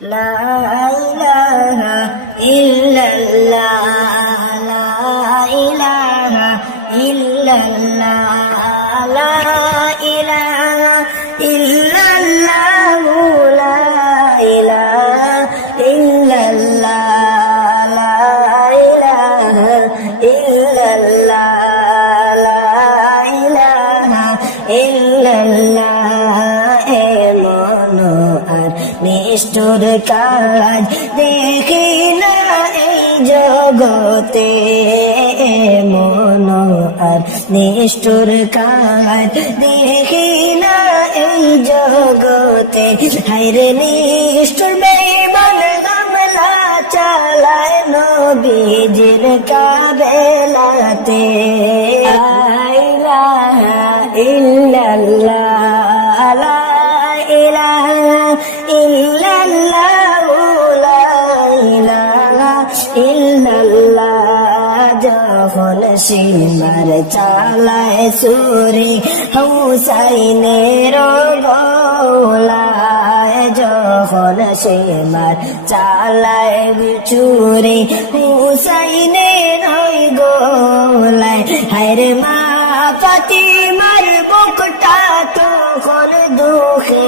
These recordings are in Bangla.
لا إله إلا الله নিষ্ঠুর কাজ দেখি না এই জগতে। এমন আর নিষ্ঠুর কাজ দেখি না এই জগতে। হাইরে নিষ্ঠুর বেমান গামলা চালায় নবীজির কাবেলাতে। ইল্লাল্লাহ। সীমার চালায় সুরে হুসাইনের গোলায় যখন সীমার চালায় বিচুরে হুসাইনের গোলায় হায়রে মা ফাতিমার বুকটা তখন দুঃখে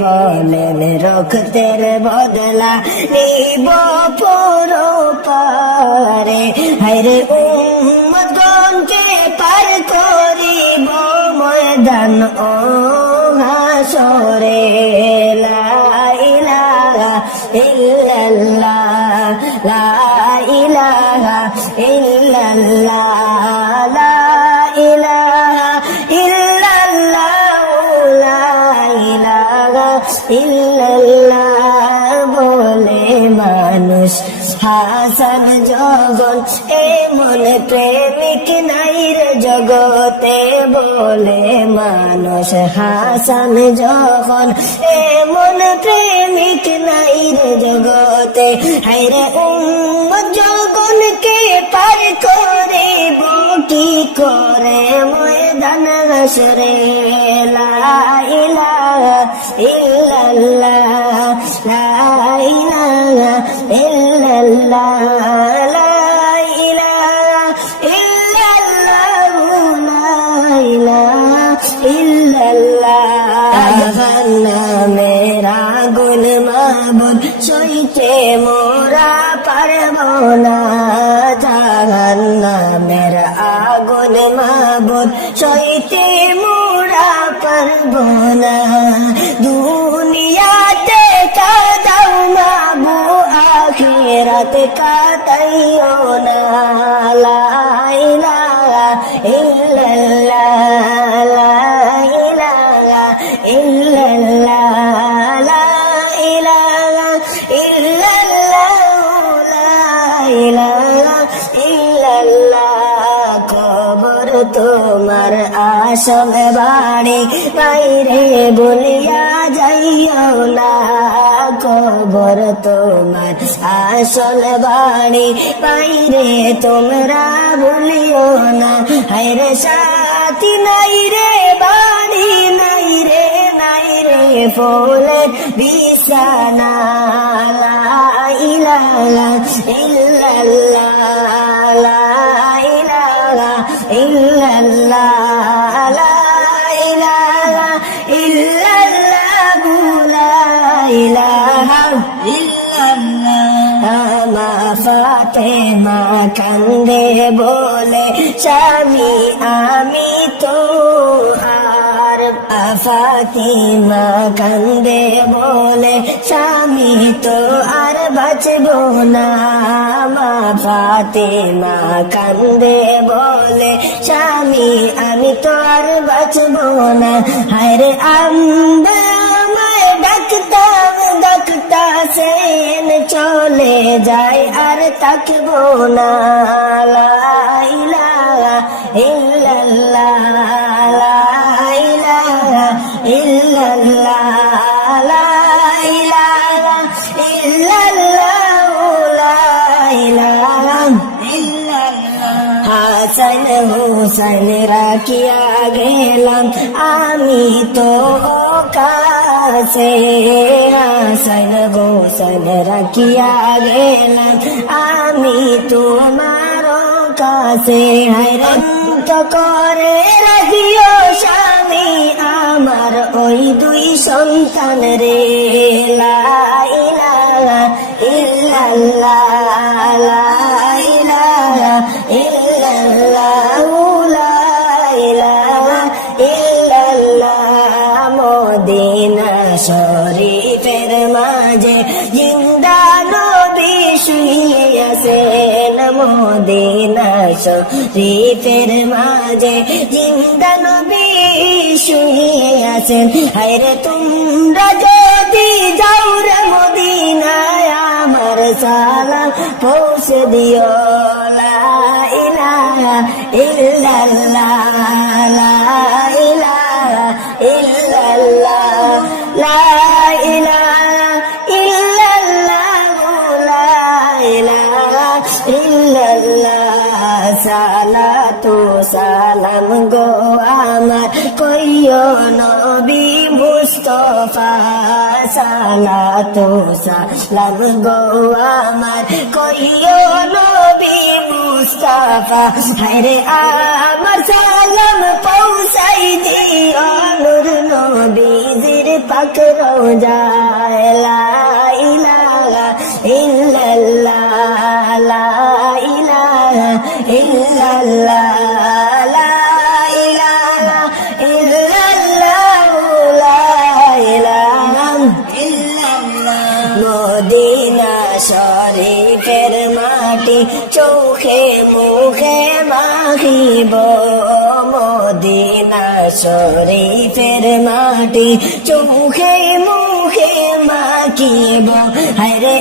বলেন রক্তের বদলা নিব পর পারে। হায়রে উম্মত গঞ্জে পার করিব ময়দান ও হাসরে। লা ইলাহা ইল্লাল্লাহ, লা বলে মানুষ, হাসান জগন এমন প্রেমিক নাই রে জগতে বলে মানুষ, হাসান যখন এমন প্রেমিক নাই রে জগতে। হাইরে উম জগনকে পার করে কি করে ময়দান হাসরে, লা ইলাহা ইল্লাল্লাহ লা ইলাহা ইল্লাল্লাহ লা ইলাহা ইল্লাল্লাহ লা ইলাহা ইল্লাল্লাহ জাহান্নামের আগুন মাবুদ সইতে মোরা পারব না জাহান্নামের আগুন মাবুদ সইতে মোরা পারব না আসল বাড়ি, বাইরে বলিয়া যাইও না। কবর তোমার আসল বাড়ি, বাইরে তোমরা বলিও না। হায়রে সাথী, নাই রে বাড়ি, নাই রে নাই রে ফুলের বিছানা। লা ইলাহা ইল্লাল্লাহ, লা ইলাহা কান্দে বলে, স্বামী, আমি তো আর ফাতিমা কান্দে বলে, স্বামী তো আর বাঁচব না। মা ফাতিমা কান্দে বলে, স্বামী, আমি তো আর বাঁচব না। হায়রে আম্বা আমায় ডাকতাম ডাকতা সেন চলে যায় তাকবো না হাসান হুসাইন রাখিয়া গেলাম আমি তো কাছে হাসান হুসাইন রাখিয়া গেলাম আমি তোমার কাছে হাইরান তো করে রাখিও স্বামী, আমার ওই দুই সন্তান রে। লা ইলাহা ইল্লাল্লাহ শরীফের মাঝে জিন্দা নবী শুয়ে আছেন। হায়রে তোমরা যদি যাও রে মদিনায়, আমার সালাম পৌঁছে দিও। লা ইলাহা ইল্লাল্লাহ সালাতু সালাম গো আমার। কইও নবী মুস্তফা সালাতু সালাম গো আমার। কইও নবী মুস্তফা, হায়রে আমার সালাম পৌঁছাই দিও। নূর নবীজির পাক রোজায় লা মদিনা শরীফের মাটি চোখে মুখে মাখিব মদিনা শরীফের মাটি চোখে মুখে মাখিব। হরে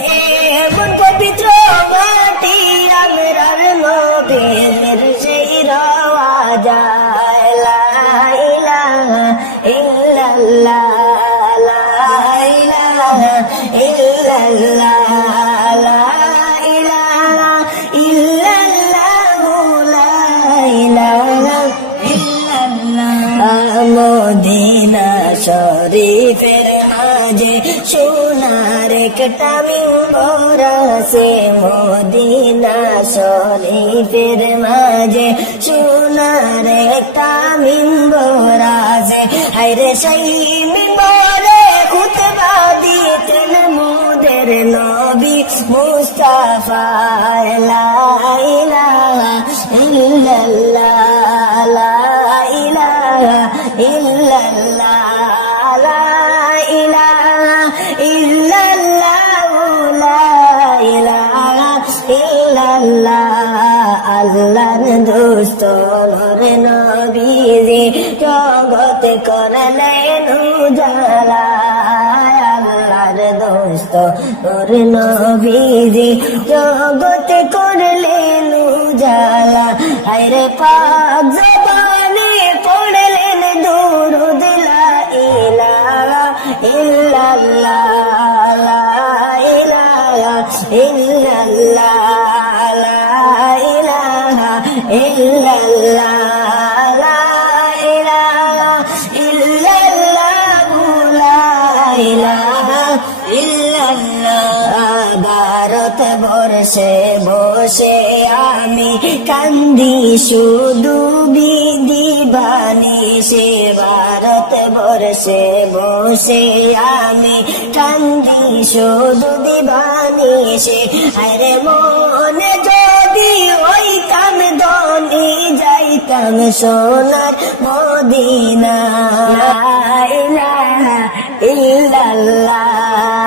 মিম্বর আছে মদিনা শরীফের মাঝে। সোনার মিম্বর আছে। হাইরে সেই মিম্বরে খুতবা দিতেন মোদের নবী মুস্তাফা লা ইলাহা ইল্লাল্লাহ। জগত করলেন উজালা আল্লাহর দোস্ত নর নবীজি জগত করলেন উজালা হায়রে পাক জবানে পড়লেন দুরুদ লা ইলাহা ইল্লাল্লাহ লা ইলাহা ইল্লাল্লাহ লা ইলাহা ইল্লাল্লাহ ভারত বর্ষে বসে আমি কান্দি শুধু বিধি বানি সে ভারত বর্ষে বসে আমি কান্দি শুধু দিবানি সে। আরে মন যদি ওই কান দলি যাইতাম সোনার মদিনা ইল্লাল্লাহ।